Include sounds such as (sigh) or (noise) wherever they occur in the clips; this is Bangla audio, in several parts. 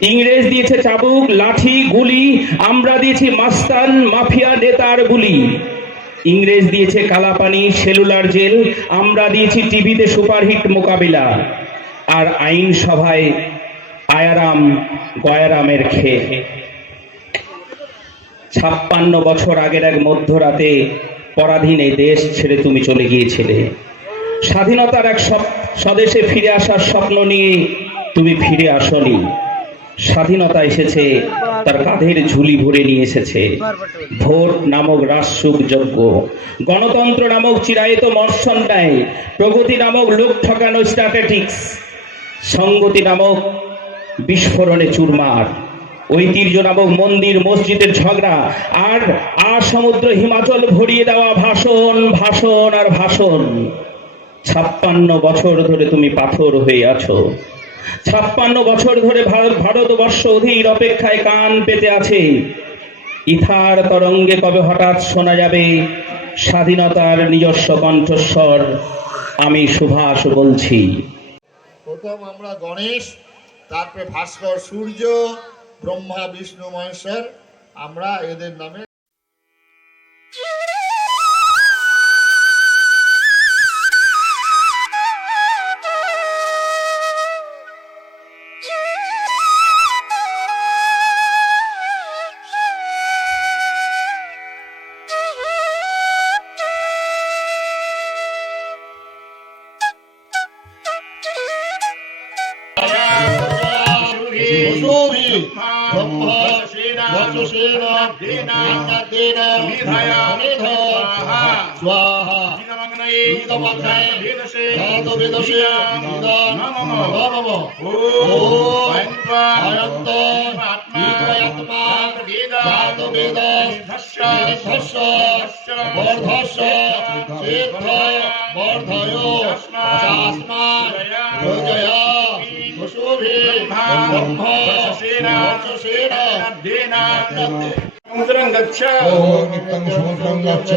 ইংরেজ দিয়েছে চাবুক, লাঠি, গুলি, আমরা দিয়েছি মাস্তান, মাফিয়া নেতার গুলি। ইংরেজ দিয়েছে কালাপানি, সেলুলার জেল, আমরা দিয়েছি টিভিতে সুপারহিট মোকাবিলা। আর আইন সভায় আয়ারাম গয়ারামের খেয়ে। ছাপ্পান্ন বছর আগের এক মধ্যরাতে পরাধীন এই দেশ ছেড়ে তুমি চলে গিয়েছিলে। স্বাধীনতার এক স্বদেশে ফিরে আসার স্বপ্ন নিয়ে তুমি ফিরে আসনি। স্বাধীনতা এসেছে, তার কাঁধের ঝুলি ভরে নিয়ে এসেছে। ভোট নামক রাজসুখ যজ্ঞ, গণতন্ত্র নামক চিরায়িত মর্ষণ নেয় প্রগতি নামক লোক ঠকানো স্ট্র্যাটেটিক্স সঙ্গতি নামক বিস্ফোরণে চুরমার, ঐতিহ্য নামক মন্দির, মসজিদের ঝগড়া, আর আর সমুদ্র হিমাচল ভরিয়ে দেওয়া ভাষণ ভাষণ আর ভাষণ। ছাপ্পান্ন বছর ধরে তুমি পাথর হয়ে আছো। ছাপ্পান্ন বছর ধরে ভারত ভারতবর্ষ অধীর অপেক্ষায় কান পেতে আছে। ইথার তরঙ্গে কবে হঠাৎ শোনা যাবে? স্বাধীনতার নিজস্ব কণ্ঠস্বর, আমি সুভাষ বলছি। প্রথম আমরা গণেশ, তারপরে ভাস্কর সূর্য, ব্রহ্মা, বিষ্ণু, মহেশ্বর, আমরা এদের নামে समुद्रं गच्छ ओम नित्यं समुद्रं गच्छ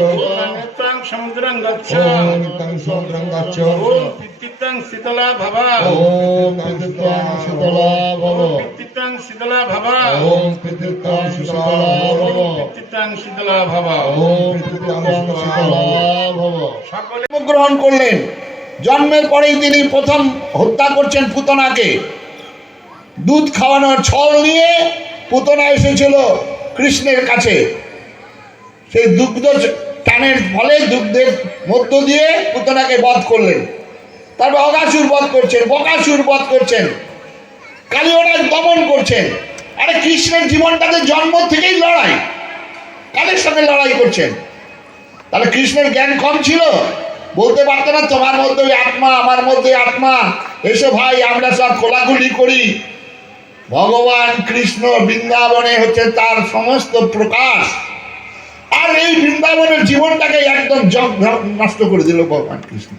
नित्यं समुद्रं गच्छ ओम नित्यं समुद्रं गच्छ ॐ पित्तितं शीतला भव ओम पितृत्वं शीतला भव पित्तितं शीतला भव ओम पितृत्वं शीतला भव पित्तितं शीतला भव ओम पितृत्वं शीतला भव সকলে গ্রহণ করলেন জন্মের পরেই তিনি প্রথম হত্যা করছেন পুতনাকে দুধ খাওয়ানোর ছল নিয়ে পুতনা এসেছিল কৃষ্ণের কাছে। সেই দুগ্ধ টানের ফলে দুগ্ধের মধ্য দিয়ে পুতনাকে বধ করলেন। তারপর অগাসুর বধ করছেন, বকাসুর বধ করছেন কালিওরাজ দমন করছেন। আরে কৃষ্ণের জীবনটাতে জন্ম থেকেই লড়াই। কাদের সঙ্গে লড়াই করছেন? তাহলে কৃষ্ণের জ্ঞান কম ছিল? বলতে পারতো না, তোমার মধ্যে আত্মা, আমার মধ্যে আত্মা। এসো ভাই, আমরা সব কোলাকুলি করি। ভগবান কৃষ্ণ বৃন্দাবনে হচ্ছে তার সমস্ত প্রকাশ। আর এই বৃন্দাবনের জীবনটাকে একদম জগ নষ্ট করে দিল ভগবান কৃষ্ণ।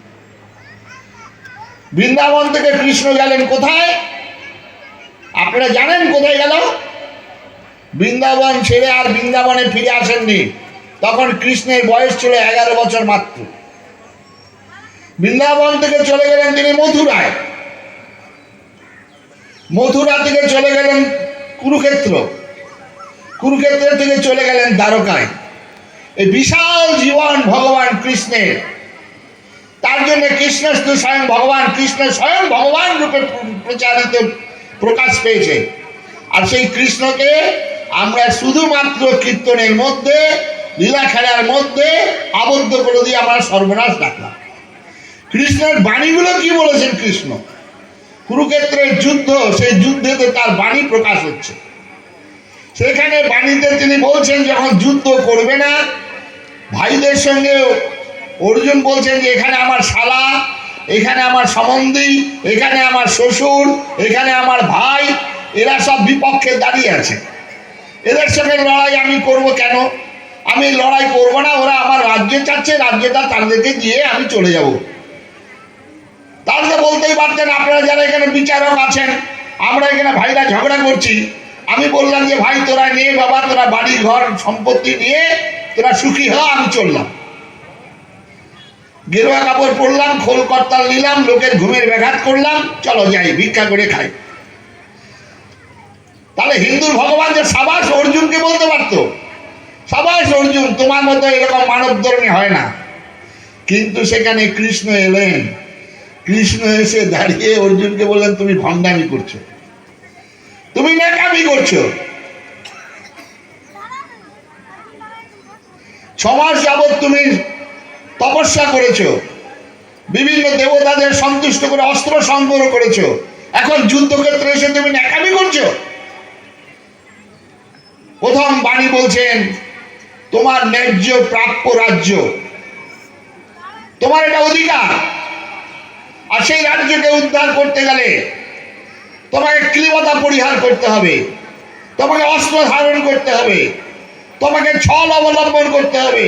বৃন্দাবন থেকে কৃষ্ণ গেলেন কোথায়? আপনারা জানেন কোথায় গেল? বৃন্দাবন ছেড়ে আর বৃন্দাবনে ফিরে আসেননি। তখন কৃষ্ণের বয়স ছিল এগারো বছর মাত্র। বৃন্দাবন থেকে চলে গেলেন তিনি মথুরায়। মথুরা থেকে চলে গেলেন কুরুক্ষেত্র। কুরুক্ষেত্র থেকে চলে গেলেন দ্বারকায়। এই বিশাল জীবন ভগবান কৃষ্ণের। তার জন্য কৃষ্ণ শুধু স্বয়ং ভগবান কৃষ্ণ স্বয়ং ভগবান রূপে প্র- প্রচারিত প্রকাশ পেয়েছে। আর সেই কৃষ্ণকে আমরা শুধুমাত্র কীর্তনের মধ্যে, লীলা খেলার মধ্যে আবদ্ধ করে দিয়ে আমরা সর্বনাশ ডাকলাম। কৃষ্ণের বাণীগুলো কি বলেছেন কৃষ্ণ? কুরুক্ষেত্রের যুদ্ধ, সেই যুদ্ধেতে তার বাণী প্রকাশ হচ্ছে। সেখানে বাণীতে তিনি বলছেন, যখন যুদ্ধ করবে না, ভাইদের সঙ্গে অর্জুন বলছেন যে, এখানে আমার শালা, এখানে আমার সম্বন্ধী, এখানে আমার শ্বশুর, এখানে আমার ভাই, এরা সব বিপক্ষে দাঁড়িয়ে আছে। এদের সঙ্গে লড়াই আমি করব কেন? আমি লড়াই করব না, ওরা আমার রাজ্যে চাচ্ছে রাজ্যটা তাদেরকে দিয়ে আমি চলে যাব। তাহলে বলতেই পারতেন আপনারা যারা এখানে বিচারক আছেন, আমরা এখানে ভাইরা ঝগড়া করছি। আমি বললাম যে, ভাই, তোরা নিয়ে বাবা, তোরা বাড়ি, ঘর, সম্পত্তি নিয়ে তোরা সুখী হ, আমি চললাম। গেরুয়া কাপড় পরলাম, খোল করতাল নিলাম, লোকের ঘুমের ব্যাঘাত করলাম, চলো যাই, ভিক্ষা করে খাই। তাহলে হিন্দুর ভগবান যে সাবাস অর্জুনকে বলতে পারতো, সাবাস অর্জুন তোমার মতো এরকম মানব ধর্মী হয় না। কিন্তু সেখানে কৃষ্ণ এলেন। কৃষ্ণ এসে দাঁড়িয়ে অর্জুনকে বললেন, তুমি ভণ্ডামি করছ। তুমি নাকামি করছ। ছমাস যাবৎ তুমি তপস্যা করেছ। বিভিন্ন দেবতাদের সন্তুষ্ট করে অস্ত্র সংগ্রহ করেছ। এখন যুদ্ধক্ষেত্রে এসে তুমি নাকামি করছ। প্রথম বাণী বলছেন, তোমার ন্যায্য প্রাপ্য রাজ্য। তোমার এটা অধিকার। আর সেই রাজ্যকে উদ্ধার করতে গেলে তোমাকে ক্লিবতা পরিহার করতে হবে, তোমাকে অস্ত্র ধারণ করতে হবে, তোমাকে ছল অবলম্বন করতে হবে,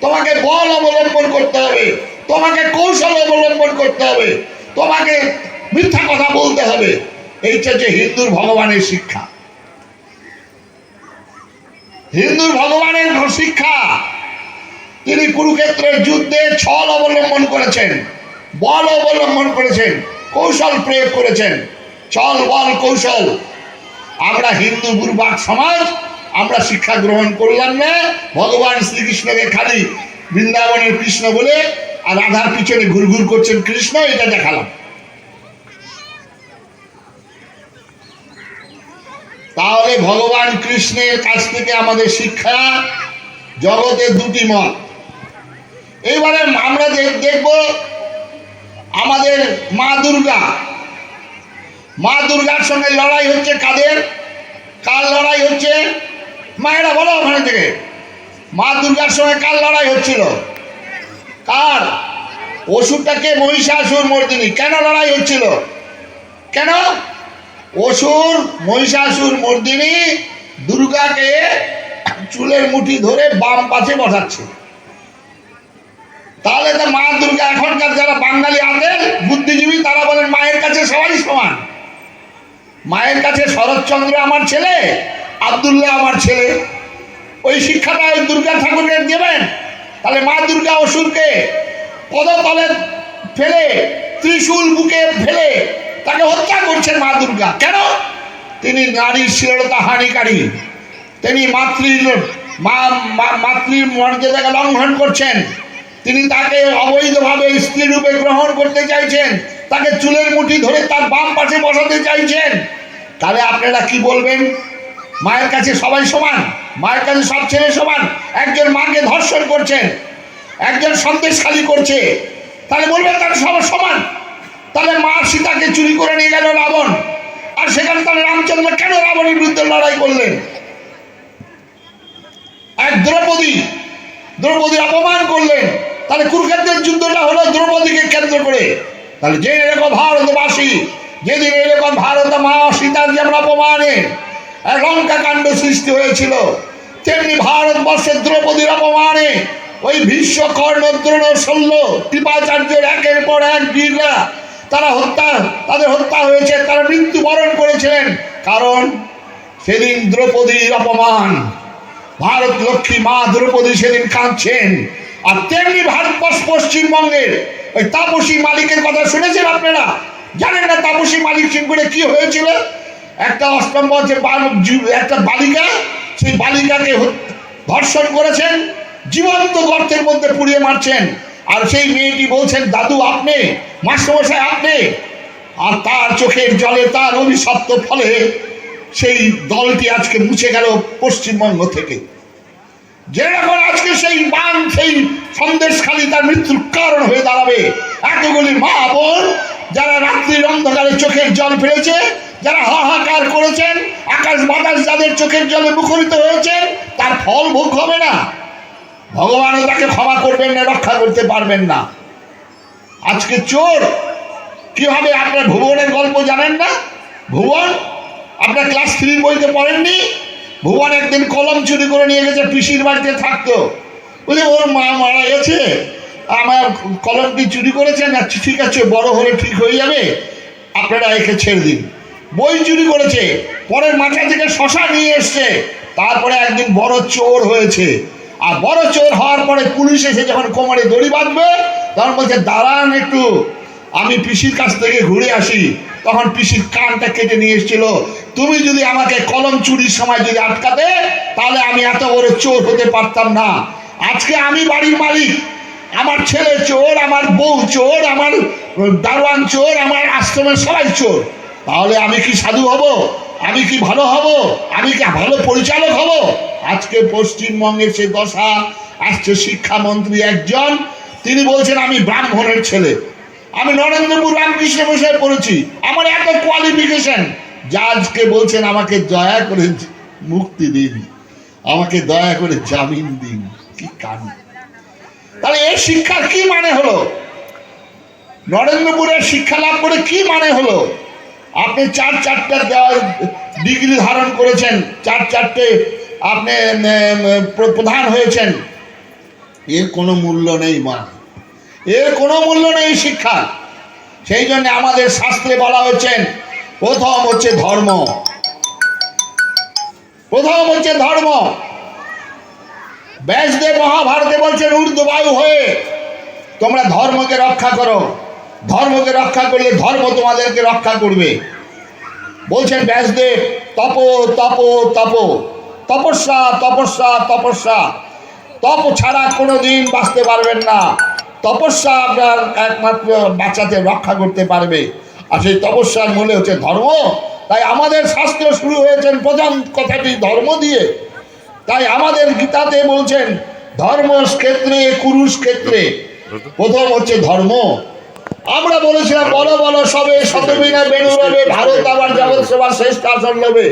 তোমাকে বল অবলম্বন করতে হবে, তোমাকে কৌশল অবলম্বন করতে হবে, তোমাকে মিথ্যা কথা বলতে হবে। এইটা হচ্ছে হিন্দুর ভগবানের শিক্ষা। হিন্দুর ভগবানের শিক্ষা, তিনি কুরুক্ষেত্রের যুদ্ধে ছল অবলম্বন করেছেন। বল অবলম্বন করেছেন, কৌশল প্রয়োগ করেছেন। চল বল কৌশল। আমরা হিন্দু বুর্বাক সমাজ, আমরা শিক্ষা গ্রহণ করলাম না। ভগবান শ্রীকৃষ্ণকে খালি বৃন্দাবনের কৃষ্ণ বলে আর রাধার পিছনে ঘুরঘুর করছেন কৃষ্ণ, এটা দেখালাম। তাহলে ভগবান কৃষ্ণের কাছ থেকে আমাদের শিক্ষা জগতের দুটি মত। এইবারে আমরা দেখব আমাদের মা দুর্গা। মা দুর্গার সঙ্গে লড়াই হচ্ছে কাদের? কার লড়াই হচ্ছে? মায়েরা বলো ওখানে থেকে। মা দুর্গার সঙ্গে কার লড়াই হচ্ছিল? কার? অসুরটাকে মহিষাসুর মর্দিনী। কেন লড়াই হচ্ছিল? কেন? অসুর, মহিষাসুর মর্দিনী দুর্গাকে চুলের মুঠি ধরে বাম পাশে বসাচ্ছে। তাহলে তো মা দুর্গা এখনকার যারা বাঙালি আছেন বুদ্ধিজীবী, তারা বলেন, মায়ের কাছে সবাই সমান। মায়ের কাছে শরৎচন্দ্র আমার ছেলে, আবদুল্লাহ আমার ছেলে। ওই শিক্ষাটা ওই দুর্গা ঠাকুরকে দেবেন। তাহলে মা দুর্গা অসুরকে পদতলে ফেলে, ত্রিশূল বুকে ফেলে তাকে হত্যা করছেন মা দুর্গা। কেন? তিনি নারীর শিরতা হানিকারী। তিনি মাতৃ মা, মাতৃ মর্যাদাকে লঙ্ঘন করছেন। তিনি তাকে অবৈধভাবে স্ত্রী রূপে গ্রহণ করতে চাইছেন। তাকে চুলের মুঠি ধরে তার বাম পাশে বসাতে চাইছেন। তাহলে আপনারা কি বলবেন? মায়ের কাছে সবাই সমান? মায়ের কাছে সব ছেলে সমান? একজন মাকে ধর্ষণ করছেন, একজন সন্দেশ খালি করছে, তাহলে বলবেন তারা সবাই সমান? তাহলে মা সীতাকে চুরি করে নিয়ে গেল রাবণ। আর সেখানে তাহলে রামচন্দ্র কেন রাবণের বিরুদ্ধে লড়াই করলেন? এক দ্রৌপদী দ্রৌপদীর অপমান করলেন। তাহলে কুরুক্ষেত্রের যুদ্ধটা হলো দ্রৌপদীকে কেন্দ্র করে। তাহলে যে এরকম ভারতবাসী যেদিন এরকম ভারত মা সীতার যেমন অপমানে লঙ্কা কাণ্ড সৃষ্টি হয়েছিল, তেমনি ভারতবর্ষের দ্রৌপদীর অপমানে ওই ভীষ্ম, কর্ণ, দ্রোণ শল্য কৃপাচার্যের একের পর এক বীররা তারা হত্যা, তাদের হত্যা হয়েছে, তারা মৃত্যুবরণ করেছিলেন। কারণ সেদিন দ্রৌপদীর অপমান ভারত লক্ষ্মী মা দ্রৌপদী সেদিন কাঁদছেন। আর তেমনি ভারতবর্ষ পশ্চিমবঙ্গের ওই তাপসী মালিকের কথা শুনেছেন আপনারা? জানেন না তাপসী মালিক সিংপুরে কি হয়েছিল? একটা অষ্টম বাল- একটা বালিকা, সেই বালিকাকে ধর্ষণ করেছেন, জীবন্ত গর্তের মধ্যে পুড়িয়ে মারছেন। আর সেই মেয়েটি বলছেন, দাদু, আপনি, মাস্টারমশাই, আপনি? আর তার চোখের জলে তার অভিশপ্ত ফলে সেই দলটি আজকে মুছে গেল পশ্চিমবঙ্গ থেকে। যেরকম আজকে সেই বান সেই সন্দেশখালী তার মৃত্যুর কারণ হয়ে দাঁড়াবে। এতগুলি মা বোন যারা রাত্রির অন্ধকারে চোখের জল ফেলেছে, যারা হাহাকার করেছেন, আকাশ বাতাস যাদের চোখের জলে মুখরিত হয়েছেন তার ফল ভোগ হবে না। ভগবানও তাকে ক্ষমা করবেন না, রক্ষা করতে পারবেন না। আজকে চোর কি আপনার ভুবনের গল্প জানেন না? ভুবন আপনার ক্লাস থ্রি বইতে পড়েননি? ভুবন একদিন কলম চুরি করে নিয়ে গেছে, পিসির বাড়িতে থাকতো। বুঝলি ওর মা মারা গেছে। আমার কলমটি চুরি করেছেন আচ্ছা ঠিক আছে, বড় হলে ঠিক হয়ে যাবে। আপনারা একে ছেড়ে দিন। বই চুরি করেছে। পরের মাথা থেকে শশা নিয়ে এসছে। তারপরে একদিন বড় চোর হয়েছে। আর বড় চোর হওয়ার পরে পুলিশ এসে যখন কোমরে দড়ি বাঁধবে, তখন বলছে, দাঁড়ান একটু। আমি পিসির কাছ থেকে ঘুরে আসি। তখন পিসির কানটা কেটে নিয়ে এসেছিল, তুমি যদি আমাকে কলম চুরির সময় যদি আটকাতে, তাহলে আমি এত বড় চোর হতে পারতাম না। আজকে আমি বাড়ির মালিক। আমার ছেলে চোর, আমার বউ চোর, আমার দারোয়ান চোর, আমার আশ্রমের সবাই চোর। তাহলে আমি কি সাধু হব? আমি কি ভালো হব? আমি কি ভালো পরিচালক হব? আজকে পশ্চিমবঙ্গের সে দশা, আসছে শিক্ষামন্ত্রী একজন। তিনি বলছেন, আমি ব্রাহ্মণের ছেলে। আমি নরেন্দ্রপুর রামকৃষ্ণ বসে পড়েছি। আমার এত কোয়ালিফিকেশন জাজকে বলছেন, আমাকে দয়া করে মুক্তি দিন। আমাকে দয়া করে জামিন দিন। কি কান তাহলে এই শিক্ষার কি মানে হলো? নরেন্দ্রপুরের শিক্ষা লাভ করে কি মানে হলো? আপনি চার চারটা ডিগ্রি ধারণ করেছেন, চার চারটে আপনি প্রধান হয়েছেন। এর কোনো মূল্য নেই মা। এর কোনো মূল্য নেই শিক্ষা। সেই জন্য আমাদের শাস্ত্রে বলা হচ্ছেন প্রথম হচ্ছে ধর্ম। প্রথম হচ্ছে ধর্ম। ব্যাসদেব মহাভারতে বলছেন, ঊর্ধ্ববায়ু হয়ে তোমরা ধর্মকে রক্ষা করো। ধর্মকে রক্ষা করলে ধর্ম তোমাদেরকে রক্ষা করবে। বলছেন ব্যাসদেব, তপ তপ তপ। তপস্যা তপস্যা তপস্যা। তপ ছাড়া কোনো দিন বাঁচতে পারবেন না। তপস্যা আপনার একমাত্র বাচ্চাতে রক্ষা করতে পারবে। আর সেই তপস্যার মূলে হচ্ছে ধর্ম। তাই আমাদের শাস্ত্র শুরু হয়েছেন প্রথম কথাটি ধর্ম দিয়ে। তাই আমাদের গীতাতে বলছেন ধর্ম ক্ষেত্রে কুরুষ ক্ষেত্রে প্রথম হচ্ছে ধর্ম। আমরা বলেছিলাম, বলো বলো, সবে শতবিনা বেণু রবে, ভারত আবার জগৎ সেবার শ্রেষ্ঠ আসন লবে।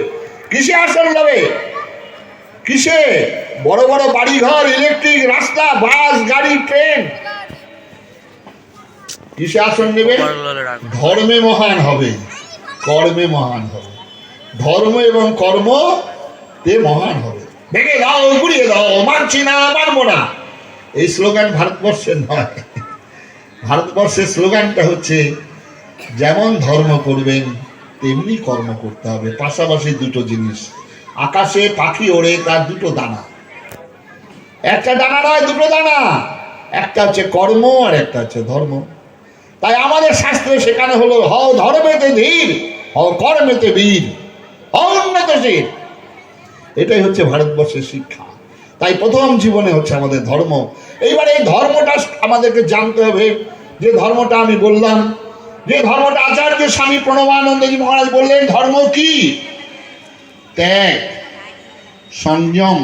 কিসে আসন লবে? কিসে? বড় বড় বাড়িঘর, ইলেকট্রিক রাস্তা, বাস, গাড়ি, ট্রেন। কিসে আসন নেবে ধর্মে মহান হবে কর্মে মহান হবে। ধর্ম এবং কর্ম তে মহান হবে। ভেঙে দাও গুড়িয়ে দাও মানছি না মানবো না। এই স্লোগান ভারতবর্ষের নয়। ভারতবর্ষের স্লোগানটা হচ্ছে যেমন ধর্ম করবেন তেমনি কর্ম করতে হবে। পাশাপাশি দুটো জিনিস আকাশে পাখি ওড়ে তার দুটো দানা। একটা দানা নয় দুটো দানা। একটা হচ্ছে কর্ম আর একটা হচ্ছে ধর্ম। তাই আমাদের শাস্ত্রে সেখানে হলো, হও ধর্মেতে ধীর হও কর্মেতে বীর, হও উন্নতশীল এটাই হচ্ছে ভারতবর্ষের শিক্ষা। তাই প্রথম জীবনে হচ্ছে আমাদের ধর্ম। এইবার এই ধর্মটা আমাদেরকে জানতে হবে। যে ধর্মটা আমি বললাম, যে ধর্মটা আচার্য স্বামী প্রণবানন্দজি মহারাজ বললেন, ধর্ম কি? ত্যাগ, সংযম,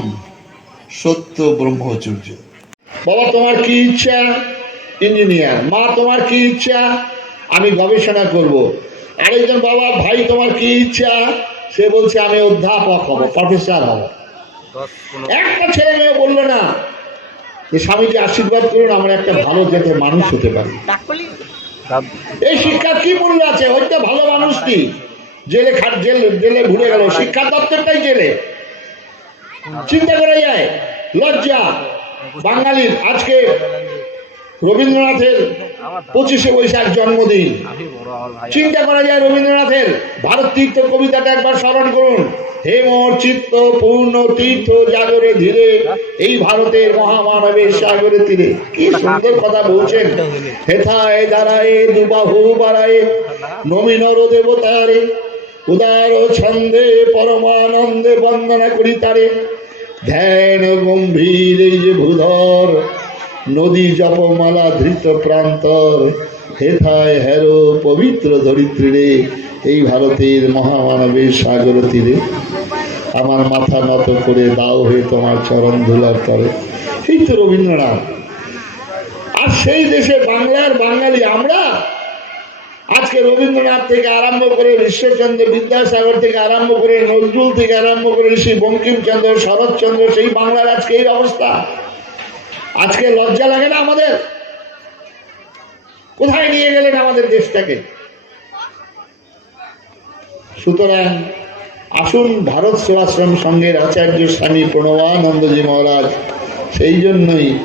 সত্য, ব্রহ্মচর্য। বাবা, তোমার কি ইচ্ছা? ইঞ্জিনিয়ার। মা, তোমার কি ইচ্ছা? আমি গবেষণা করব। আরেকজন বাবা, ভাই, তোমার কি ইচ্ছা? সে বলছে, আমি অধ্যাপক হব প্রফেসর হব। একটা ছেলে মেয়ে বলল না, যে স্বামীকে আশীর্বাদ করুন, আমরা একটা ভালো যাতে মানুষ হতে পারি। এই শিক্ষার কি মূল্য আছে? হয়তো ভালো মানুষ কি? জেলে খাট জেল, জেলে ঘুরে গেল। শিক্ষা দপ্তরটাই জেলে। চিন্তা করা যায়? লজ্জা। বাঙালির, আজকে রবীন্দ্রনাথের পঁচিশে বৈশাখ জন্মদিন। চিন্তা করা যায় রবীন্দ্রনাথের ভারত তীর্থ কবিতাটা একবার স্মরণ করুন। হে মোর চিত্ত পূর্ণ তীর্থ জাগরে ধীরে এই ভারতের মহামানবের সাগরে তীরে। কি সুন্দর কথা বলছেন। হেথায় দাঁড়ায়, দুবাহু বাড়ায় নমিনর দেবতারে, উদার ছন্দে, পরমানন্দে বন্দনা করি তারে। ধ্যান গম্ভীর এই যে ভূধর নদী জপমালা ধৃত প্রান্তর। হেথায় হেরো, পবিত্র ধরিত্রী রে, এই ভারতের মহামানবের সাগর তীরে। আমার মাথা নত করে দাও হয়ে তোমার চরণ ধুলার করে এই তো রবীন্দ্রনাথ। আর সেই দেশে বাংলার বাঙালি আমরা? আজকে রবীন্দ্রনাথ থেকে আরম্ভ করে ঈশ্বরচন্দ্র বিদ্যাসাগর থেকে আরম্ভ করে নজরুল থেকে আরম্ভ করে ঋষি বঙ্কিমচন্দ্র, শরৎচন্দ্র, সেই বাংলার আজকে এই অবস্থা। আজকে লজ্জা লাগে না আমাদের? কোথায় নিয়ে গেলেন আমাদের দেশটাকে? সুতরাং আসুন ভারত সেবাশ্রম সংঘের আচার্য স্বামী প্রণবানন্দজি মহারাজ, সেই জন্যই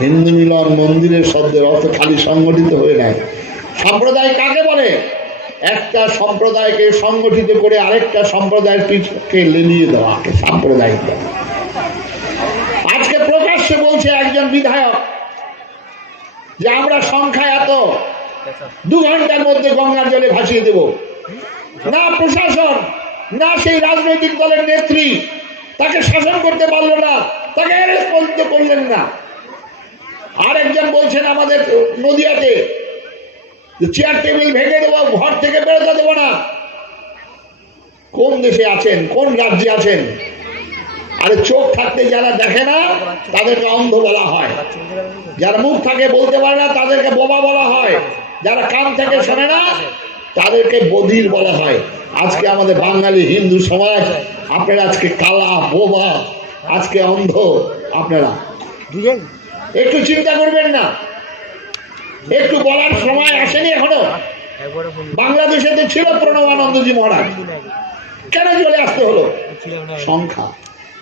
হিন্দু মিলন মন্দিরের শব্দের অর্থ খালি সংগঠিত হয়ে নাই সম্প্রদায় কাকে বলে? একটা সম্প্রদায়কে সংগঠিত করে আরেকটা সম্প্রদায়ের পিছকে লেলিয়ে দেওয়া, সাম্প্রদায়িক বলে। আজকে প্রকাশ্যে বলছে একজন বিধায়ক। যে আমরা সংখ্যায় এত, দু ঘণ্টার মধ্যে গঙ্গার জলে ভাসিয়ে দেব। না প্রশাসন, না সেই রাজনৈতিক দলের নেত্রী, তাকে শাসন করতে পারল না, তাকে অ্যারেস্ট করলেন না। আরেকজন বলছেন আমাদের নদিয়াতে চেয়ার টেবিল ভেঙে দেবো, ঘর থেকে বেরোতে দেবো না। কোন দেশে আছেন, কোন রাজ্যে আছেন? আরে চোখ থাকতে যারা দেখে না তাদেরকে অন্ধ বলা হয়। যারা মুখ থাকে বলতে পারে না তাদেরকে বোবা বলা হয়। যারা কান থেকে শোনে না তাদেরকে বধির বলা হয়। আজকে আমাদের বাঙালি হিন্দু সমাজ আপনারা আজকে কালা বোবা আজকে অন্ধ আপনারা। একটু চিন্তা করবেন না। একটু বলার সময় আসেনি এখনও। বাংলাদেশে তো ছিল প্রণবানন্দজি মহারাজ। কেন চলে আসতে হলো? সংখ্যা।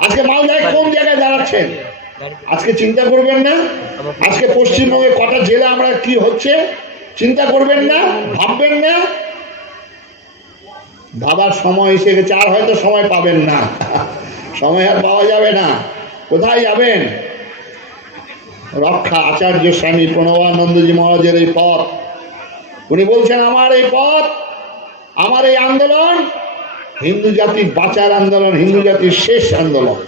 আজকে মালদায় কোন জায়গায় দাঁড়াচ্ছেন? আজকে চিন্তা করবেন না। আজকে পশ্চিমবঙ্গে কটা জেলা আমরা কি হচ্ছে, চিন্তা করবেন না, ভাববেন না। ভাবার সময় এসে গেছে, আর হয়তো সময় পাবেন না। সময় আর পাওয়া যাবে না। কোথায় যাবেন? রক্ষা আচার্য স্বামী প্রণবানন্দজি মহারাজের এই পথ। উনি বলছেন, আমার এই পথ, আমার এই আন্দোলন হিন্দু জাতির বাঁচার আন্দোলন, হিন্দু জাতির শেষ আন্দোলন।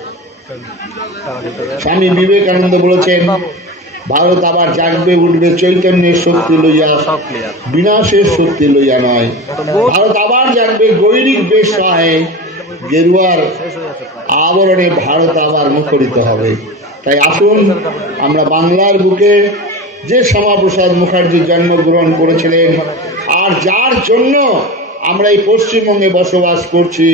স্বামী বিবেকানন্দ বলেছেন, ভারত আবার জাগবে, উঠবে, চৈতন্যের শক্তি লইয়া, বিনাশের শক্তি লইয়া নয়। ভারত আবার জাগবে, গৈরিক বেশ সহায় গেরুয়ার আবরণে ভারত আবার মুখরিত হবে। তাই আসুন, আমরা বাংলার বুকে যে শ্যামাপ্রসাদ মুখার্জি জন্মগ্রহণ করেছিলেন, আর যার জন্য আমরা এই পশ্চিমবঙ্গে বসবাস করছি,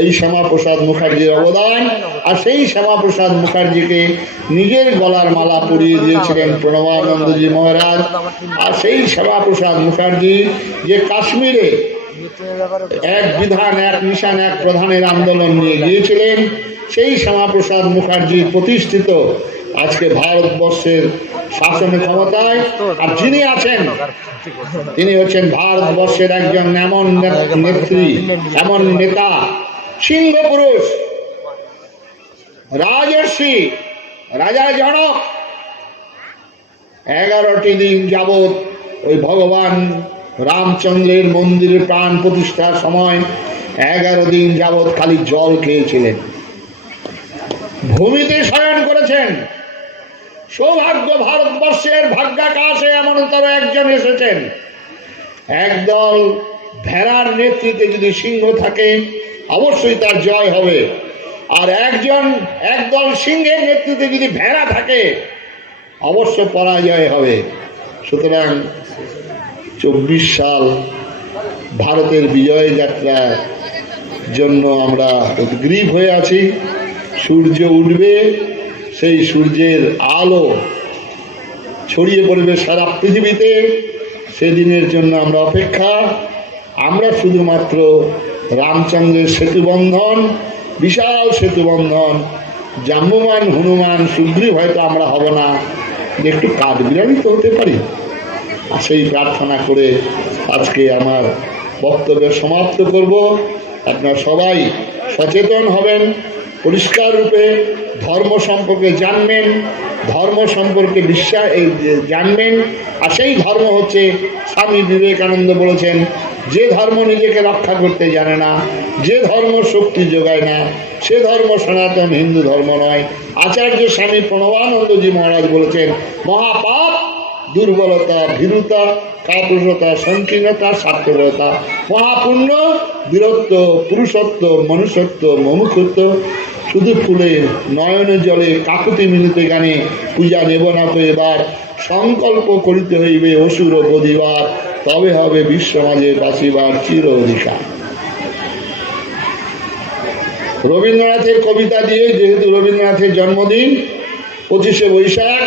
এই শ্যামাপ্রসাদ মুখার্জির অবদান, আর সেই শ্যামাপ্রসাদ মুখার্জিকে নিজের গলার মালা পরিয়ে দিয়েছিলেন প্রণবানন্দজি মহারাজ, আর সেই শ্যামাপ্রসাদ মুখার্জি যে কাশ্মীরে এক বিধান, এক নিশান, এক প্রধানের আন্দোলন নিয়ে গিয়েছিলেন, সেই শ্যামাপ্রসাদ মুখার্জি প্রতিষ্ঠিত আজকে ভারতবর্ষের শাসন ক্ষমতায় আর যিনি আছেন, তিনি হচ্ছেন ভারতবর্ষের একজন এমন নেত্রী, এমন নেতা, সিংহ পুরুষ, রাজর্ষি, রাজা জনক, এগারোটি দিন যাবৎ ওই ভগবান রামচন্দ্রের মন্দিরে প্রাণ প্রতিষ্ঠার সময় এগারো দিন যাবৎ খালি জল খেয়েছিলেন। ভূমিতে শয়ন করেছেন। সৌভাগ্য ভারতবর্ষের ভাগ্যাকাশে এমন তারা একজন এসেছেন। একদল ভেড়ার নেতৃত্বে যদি সিংহ থাকে, অবশ্যই তার জয় হবে। আর একজন, একদল সিংহের নেতৃত্বে যদি ভেড়া থাকে, অবশ্য পরাজয় হবে। সুতরাং চব্বিশ সাল ভারতের বিজয় যাত্রার জন্য আমরা উদ্গ্রীব হয়ে আছি। সূর্য উঠবে। সেই সূর্যের আলো ছড়িয়ে পড়বে সারা পৃথিবীতে, সেদিনের জন্য আমরা অপেক্ষা। আমরা শুধুমাত্র রামচন্দ্রের সেতুবন্ধন, বিশাল সেতুবন্ধন, জাম্বুমান, হনুমান, সুগ্রীব হয়তো আমরা হব না, একটু কাঠবিড়ালি তো হতে পারি। সেই প্রার্থনা করে আজকে আমার বক্তব্য সমাপ্ত করব। আপনারা সবাই সচেতন হবেন। পরিষ্কার রূপে ধর্ম সম্পর্কে জানবেন, ধর্ম সম্পর্কে বিশ্বাস জানবেন, আর সেই ধর্ম হচ্ছে স্বামী বিবেকানন্দ বলেছেন, যে ধর্ম নিজেকে রক্ষা করতে জানে না, যে ধর্ম শক্তি যোগায় না, সে ধর্ম সনাতন হিন্দু ধর্ম নয়। আচার্য স্বামী প্রণবানন্দজি মহারাজ বলেছেন, মহাপাপ দুর্বলতা, ভীরুতা কাপুরতা সংকীর্ণতা, স্বার্থপরতা মহাপূর্ণ বীরত্ব, পুরুষত্ব, মনুষ্যত্ব মমুখত্ব শুধু ফুলে, নয়নে জলে, কাকুতি মিলিতে গানে পূজা নেব না তো এবার সংকল্প করিতে হইবে অসুর বধিবার তবে হবে বিশ্ব মাঝে বাঁচিবার চির অধিকার। রবীন্দ্রনাথের কবিতা দিয়ে, যেহেতু রবীন্দ্রনাথের জন্মদিন, পঁচিশে বৈশাখ,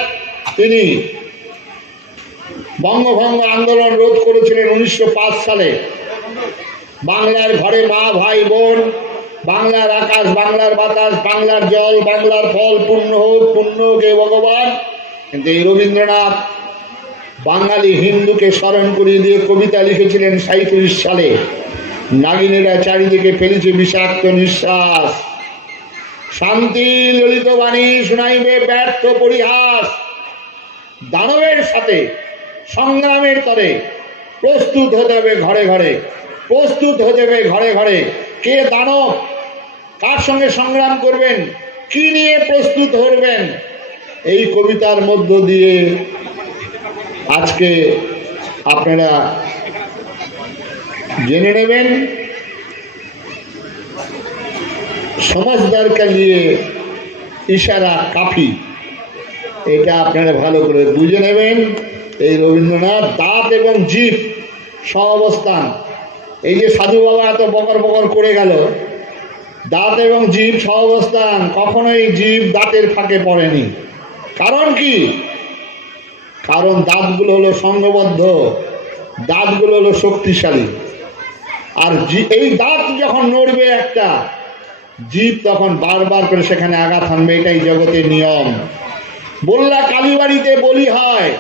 তিনি বঙ্গভঙ্গ আন্দোলন রোধ করেছিলেন উনিশশো পাঁচ সালে। বাংলার ঘরে মা, ভাই, বোন, বাংলার আকাশ, বাংলার বাতাস, বাংলার জল, বাংলার ফল পূর্ণ হোক পূর্ণ হোক, এ ভগবান। কিন্তু এই রবীন্দ্রনাথ বাঙালি হিন্দুকে স্মরণ করিয়ে দিয়ে কবিতা লিখেছিলেন সাঁত্রিশ সালে। নাগিনীরা চারিদিকে ফেলেছে বিষাক্ত নিঃশ্বাস। শান্তি, ললিত বাণী শুনাইবে ব্যর্থ পরিহাস। দানবের সাথে সংগ্রামের তরে প্রস্তুত হতে হবে ঘরে ঘরে, প্রস্তুত হতে হবে ঘরে ঘরে। কে দানব? কার সঙ্গে সংগ্রাম করবেন? কি নিয়ে প্রস্তুত হবেন? এই কবিতার মধ্য দিয়ে আজকে আপনারা জেনে নেবেন সমাজদার কা নিয়ে ইশারা কাফি, এটা আপনারা ভালো করে বুঝে নেবেন। এই রবীন্দ্রনাথ দাঁত এবং জীব সহাবস্থান এই যে সাধু বাবা এত বকর বকর করে গেল, দাঁত এবং জীব সহাবস্থান কখনোই জীব দাঁতের ফাঁকে পড়েনি। কারণ কি? কারণ দাঁতগুলো হলো সংঘবদ্ধ দাঁতগুলো হলো শক্তিশালী। আর এই দাঁত যখন নড়বে একটা জীব তখন বারবার করে সেখানে আঘাত হানবে, এটাই জগতের নিয়ম। বললা কালীবাড়িতে বলি হয়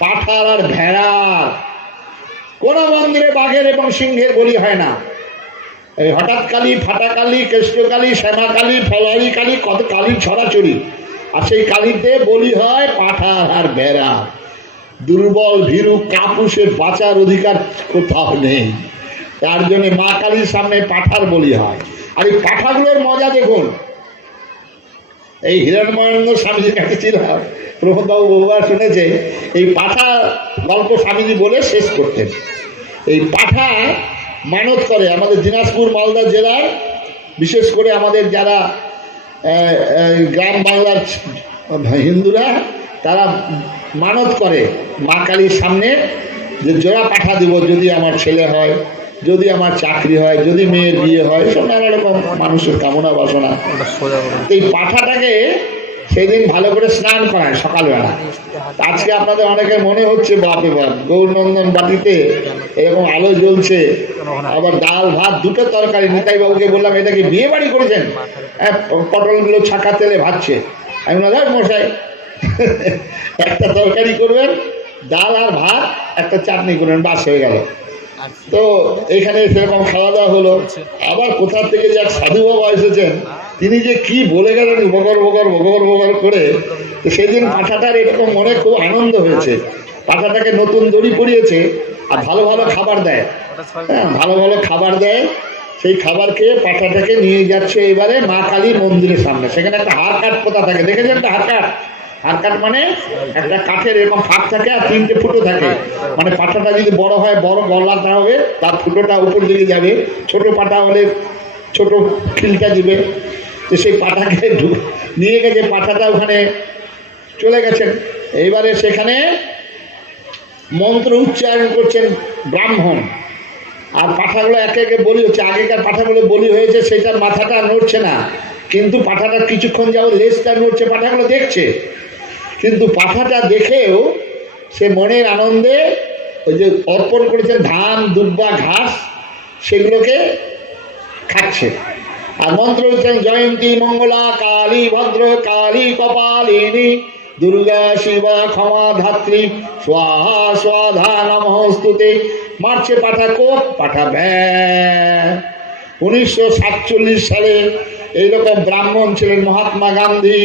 পাঠার আর ভেড়ার কোন মন্দিরে বাঘের এবং সিংহের বলি হয় না। এই হঠাৎ কালী, ফাটা কালী কেষ্ট কালী, শ্যামা কালী ফলারি কালী, কত কালীর ছড়াছড়ি। আর সেই কালীতে বলি হয় পাঠার আর ভেড়া। দুর্বল, ভীরু কাপুসের বাঁচার অধিকার কোথাও নেই। তার জন্য মা কালীর সামনে পাঠার বলি হয়। আর এই পাঠাগুলোর মজা দেখুন। এই হিরণময়ানন্দ স্বামীজির কাছে ছিল প্রমোদবাবু বহুবার শুনেছে এই পাঠা গল্প স্বামীজি বলে শেষ করতেন। এই পাঠা মানত করে আমাদের দিনাজপুর মালদা জেলার বিশেষ করে আমাদের যারা গ্রাম বাংলার হিন্দুরা তারা মানত করে মা কালীর সামনে যে জোড়া পাঠা দিব যদি আমার ছেলে হয় যদি আমার চাকরি হয় যদি মেয়ের বিয়ে হয় সব নানা রকম মানুষের কামনা বাসনা। এই পাঠাটাকে সেদিন ভালো করে স্নান করায় সকালবেলা। আজকে আপনাদের অনেকে মনে হচ্ছে বাপে বাপ গৌরনন্দন বাটিতে এরকম আলো জ্বলছে আবার ডাল ভাত দুটো তরকারি নিতাই বাবুকে বললাম এটা কি বিয়ে বাড়ি করেছেন? হ্যাঁ পটলগুলো ছাকা তেলে ভাজছে। আমি বললাম "হ্যাঁ, মশাই। (laughs) একটা তরকারি করবেন ডাল আর ভাত একটা চাটনি করবেন বাস হয়ে গেল। তো এখানে সেরকম খাওয়া দাওয়া হলো আবার কোথা থেকে যে এক সাধু বাবা এসেছেন তিনি যে কি বলে গেলেন বগর বগর বগর বগর করে তো সেদিন পাঠাটার এরকম মনে খুব আনন্দ হয়েছে। পাঠাটাকে নতুন দড়ি পরিয়েছে আর ভালো ভালো খাবার দেয়। হ্যাঁ ভালো ভালো খাবার দেয়। সেই খাবার খেয়ে পাঠাটাকে নিয়ে যাচ্ছে এবারে মা কালী মন্দিরের সামনে। সেখানে একটা হার কাঠ পোতা থাকে। দেখেছেন একটা হার কাঠ কাঠ মানে একটা কাঠের ফাঁক থাকে আর তিনটে ফুটো থাকে। মানে যদি হয়, বড় হবে, তার ফুটোটা উপর যাবে। পাটা হলে দিবে। তো সেই পাটাকে নিয়ে গেছে পাঠাটা ওখানে চলে গেছেন এইবারে সেখানে মন্ত্র উচ্চারণ করছেন ব্রাহ্মণ। আর পাঠাগুলো একে একে বলি হচ্ছে। আগেকার পাঠাগুলো বলি হয়েছে, সেটার মাথাটা নড়ছে না। কিন্তু পাঠাটা কিছুক্ষণ যাব লেজটা নড়ছে, পাঠাগুলো দেখছে। কিন্তু পাঠাটা দেখেও সে মনের আনন্দে ওই যে অর্পণ করেছেন ধান, দুব্বা, ঘাস, সেগুলোকে খাচ্ছে। আর মন্ত্র হচ্ছেন, জয়ন্তী মঙ্গলা কালী ভদ্র কালী কপালিনী, দুর্গা শিবা ক্ষমা ধাত্রী, স্বাহা স্বাধা নমস্তুতে। মারছে পাঠা কোপ, পাঠা ব্যয় উনিশশো সাতচল্লিশ সালে এইরকম ব্রাহ্মণ ছিলেন Mahatma Gandhi.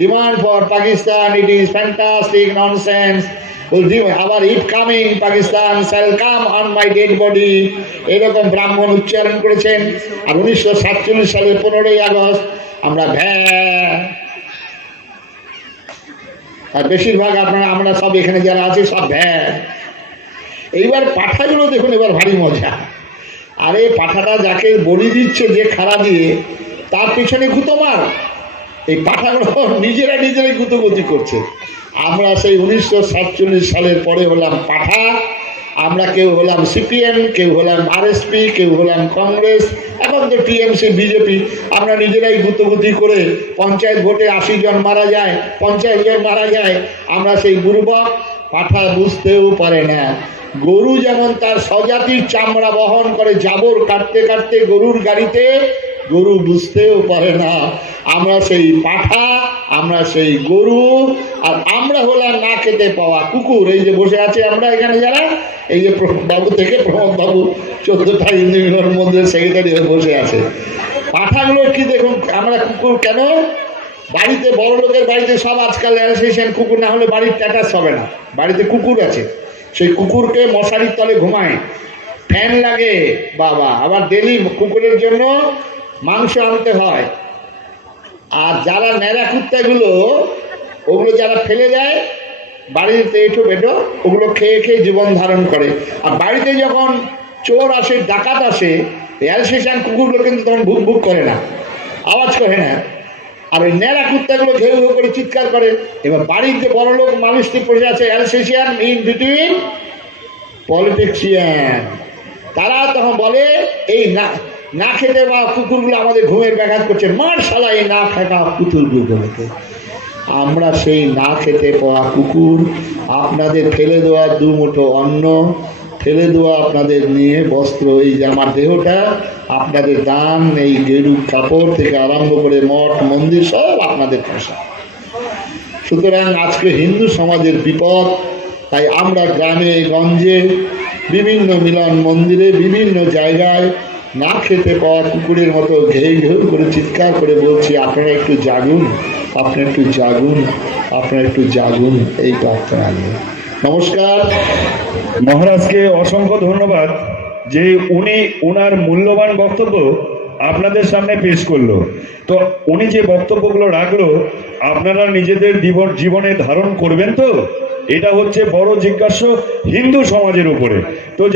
Demand for Pakistan it is fantastic nonsense আবার it coming Pakistan shall come on my dead body এরকম ব্রাহ্মণ উচ্চারণ করেছেন। আর উনিশশো সাতচল্লিশ সালের পনেরোই আগস্ট আমরা ভ্যা। আর বেশিরভাগ আপনারা, আমরা সব এখানে যারা আছি, সব ভ্যান এইবার পাঠাগুলো দেখুন, এবার ভারী মজা। আরে পাঠাটা যাকে বলি দিচ্ছে যে খাড়া দিয়ে, তার পেছনে গুতো মার। এই পাঠাগুলো নিজেরা নিজেরাই গুতোগুতি করছে। আমরা সেই উনিশশো সাতচল্লিশ সালের পরে হলাম পাঠা। আমরা কেউ হলাম সিপিএম, কেউ হলাম আরএসপি, কেউ হলাম কংগ্রেস, এখন তো টিএমসি, বিজেপি। আমরা নিজেরাই গুতোগুতি করে পঞ্চায়েত ভোটে আশি জন মারা যায়, পঞ্চায়েত জন মারা যায়। আমরা সেই বুর্বক পাঠা বুঝতেও পারে না। গরু যেমন তার স্বজাতির চামড়া বহন করে জাবর কাটতে কাটতে গরুর গাড়িতে, গরু বুঝতেও পারে না। আমরা সেই পাঠা, আমরা সেই গরু, আর আমরা হলাম না খেতে পাওয়া কুকুর। এই যে বসে আছে আমরা এখানে যারা, এই যে বাবু থেকে বাবু, চোদ্দটা মিলন মন্দিরের সেক্রেটারি বসে আছে। পাঠাগুলো কি দেখুন, আমরা কুকুর কেন? বাড়িতে বড় লোকের বাড়িতে সব আজকাল অ্যাসোসিয়েশন কুকুর, না হলে বাড়ির ট্যাটাস হবে না। বাড়িতে কুকুর আছে। সেই কুকুরকে মশারির তলে ঘুমায়। ফ্যান লাগে, বাবা। আবার ডেলি কুকুরের জন্য মাংস আনতে হয়। আর যারা ন্যাড়া কুত্তাগুলো, ওগুলো যারা ফেলে দেয়, বাড়িতে এঁটো বেটো, ওগুলো খেয়ে খেয়ে জীবন ধারণ করে। আর বাড়িতে যখন চোর আসে, ডাকাত আসে অ্যালসেশন কুকুরগুলো কিন্তু তখন ভুক ভুক করে না। আওয়াজ করে না। আর ওই ন্যাড়া কুত্তাগুলো ঘেউ ঘেউ করে চিৎকার করে। এবার বাড়িতে বড় লোক মানুষটি পড়ে আছে, অ্যালসেশিয়ান ইন বিটুইন পলিটিক্সিয়ান। তারা তখন বলে, এই না না খেতে বা কুকুরগুলো আমাদের ঘুমের ব্যাঘাত করছে। মার শালা এই না খাকা কুকুরগুলোকে। আমরা সেই না খেতে পাওয়া কুকুর আপনাদের ফেলে দেওয়া দু মুঠো অন্ন ফেলে দেওয়া আপনাদের নিয়ে বস্ত্র, এই যে আমার দেহটা, আপনাদের দান, এই গেরু কাপড় থেকে আরম্ভ করে মঠ, মন্দির, সব আপনাদের পোষা। সুতরাং আজকে হিন্দু সমাজের বিপদ, তাই আমরা গ্রামে, গঞ্জে, বিভিন্ন মিলন মন্দিরে, বিভিন্ন জায়গায় না খেতে পাওয়া কুকুরের মতো ঘেউ ঘেউ করে চিৎকার করে বলছি, আপনারা একটু জাগুন, আপনারা একটু জাগুন, আপনারা একটু জাগুন। এই প্রার্থনা নিয়ে। নমস্কার। মহারাজকে অসংখ্য ধন্যবাদ যে উনি ওনার মূল্যবান বক্তব্য আপনাদের সামনে পেশ করল। তো উনি যে বক্তব্যগুলো রাখল, আপনারা নিজেদের জীবন ধারণ করবেন তো? এটা হচ্ছে বড় জিজ্ঞাসা হিন্দু সমাজের উপরে। তো